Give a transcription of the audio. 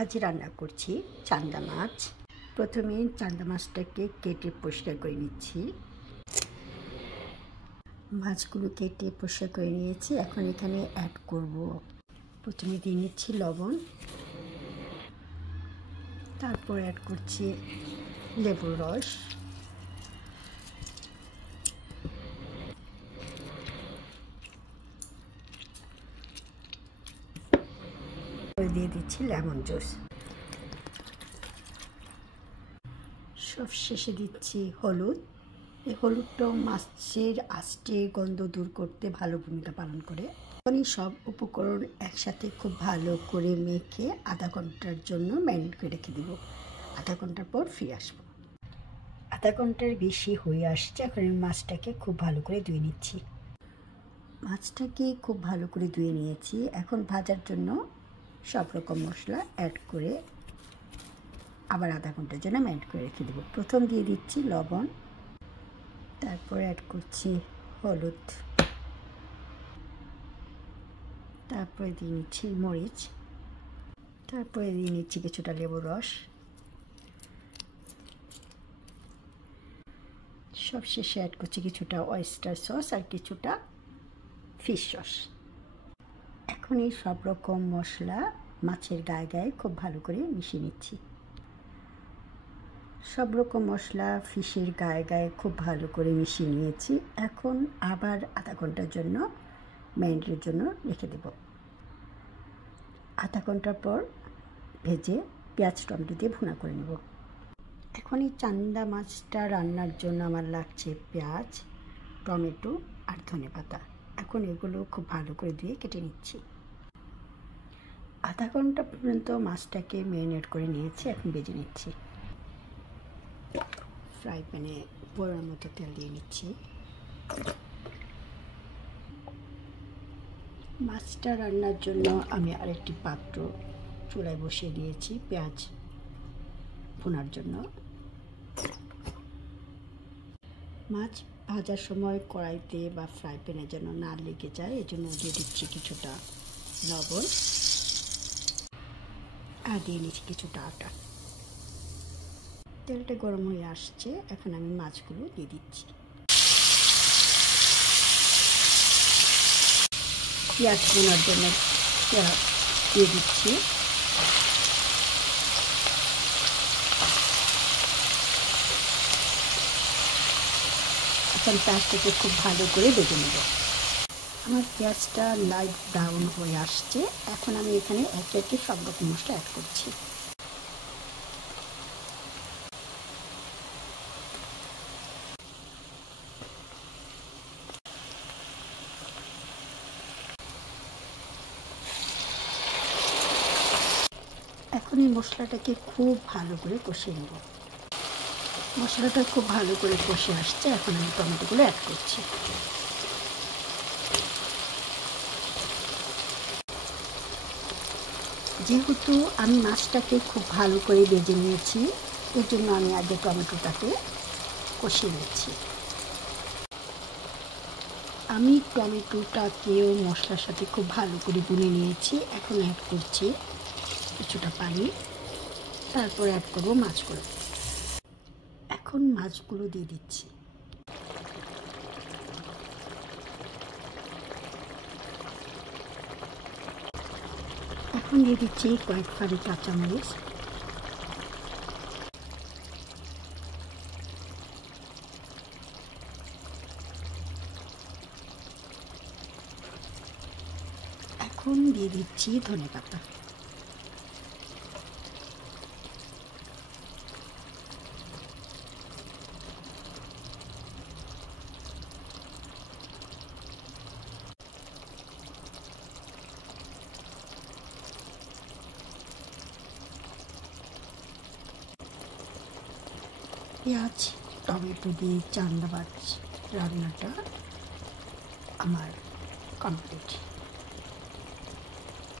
আজ রান্না করছি চান্দা মাছ। প্রথমে চান্দা মাছটাকে কেটে পরিষ্কার করে নিচ্ছি। মাছগুলো কেটে পরিষ্কার করে নিয়েছি। এখন এখানে অ্যাড করব, প্রথমে দিয়ে নিচ্ছি লবণ, তারপর অ্যাড করছি লেবুর রস, দিয়ে দিচ্ছি লেমন জুস, সব শেষে দিচ্ছি হলুদ। এই হলুদটাও মাছের আষ্টে গন্ধ দূর করতে ভালো ভূমিকা পালন করে। আমি সব উপকরণ একসাথে খুব ভালো করে মেখে আধা ঘন্টার জন্য ম্যারিনেট করে রেখে দেব। আধা ঘন্টার পর ফিরে আসবো। আধা ঘন্টার বেশি হয়ে আসছে। এখন আমি মাছটাকে খুব ভালো করে ধুয়ে নিচ্ছি। মাছটাকে খুব ভালো করে ধুয়ে নিয়েছি। এখন ভাজার জন্য সব রকম মশলা অ্যাড করে আবার আধা ঘন্টার জন্য ম্যারিনেট করে রেখে দেবো। প্রথম দিয়ে দিচ্ছি লবণ, তারপর অ্যাড করছি হলুদ, তারপরে দিয়ে নিচ্ছি মরিচ, তারপরে দিয়ে নিচ্ছি কিছুটা লেবুর রস, সব শেষে অ্যাড করছি কিছুটা অয়েস্টার সস আর কিছুটা ফিশ সস। এখন এই সব রকম মশলা মাছের গায়ে গায়ে খুব ভালো করে মিশিয়ে নিচ্ছি। সব রকম মশলা ফিশের গায়ে গায়ে খুব ভালো করে মিশিয়ে নিয়েছি। এখন আবার আধা ঘন্টার জন্য ম্যারিনেটের জন্য রেখে দেব। আধা ঘন্টা পর ভেজে পেঁয়াজ টমেটো দিয়ে ভুনা করে নেব। এখন এই চান্দা মাছটা রান্নার জন্য আমার লাগছে পেঁয়াজ, টমেটো আর ধনেপাতা। এখন এগুলো খুব ভালো করে ধুয়ে কেটে নিচ্ছি। আধা ঘন্টা পর্যন্ত মাছটাকে ম্যারিনেট করে নিয়েছি। এখন ভেজে নিচ্ছি। ফ্রাই প্যানে বড়ার মতো তেল দিয়ে নিচ্ছি। মাছটা রান্নার জন্য আমি আরেকটি পাত্র চুলায় বসিয়ে দিয়েছি পেঁয়াজ ভুনার জন্য। মাছ ভাজার সময় কড়াইতে বা ফ্রাই প্যানে যেন না লেগে যায়, এজন্য দিয়ে দিচ্ছি কিছুটা লবণ আর দিয়ে নিচ্ছি কিছুটা আটা। তেলটা গরম হয়ে আসছে। এখন আমি মাছগুলো দিয়ে দিচ্ছি। পেঁয়াজ ভুনার জন্য দিয়ে দিচ্ছি। এখন পেঁয়াজটাকে খুব ভালো করে ভেজে নেব। আমার পেঁয়াজটা লাইট ব্রাউন হয়ে আসছে। এখন আমি এখানে একে একে সব রকম মশলা অ্যাড করছি। এখন এই মশলাটাকে খুব ভালো করে কষিয়ে নেব। মশলাটা খুব ভালো করে কষে আসছে। এখন আমি টমেটোগুলো অ্যাড করছি। যেহেতু আমি মাছটাকে খুব ভালো করে ভেজে নিয়েছি, এর জন্য আমি আগে টমেটোটাকে কষিয়ে নিচ্ছি। আমি টমেটোটাকেও মশলার সাথে খুব ভালো করে ভুনে নিয়েছি। এখন অ্যাড করছি কিছুটা পানি, তারপর অ্যাড করব মাছগুলো। এখন মাছগুলো দিয়ে দিচ্ছি। এখন দিয়ে দিচ্ছি কয়েক ফালি কাঁচামরিচ, এখন দিয়ে দিচ্ছি ধনেপাতা। পেঁয়াজ টমেটো দিয়ে চান্দা মাছ রান্নাটা আমার কমপ্লিট।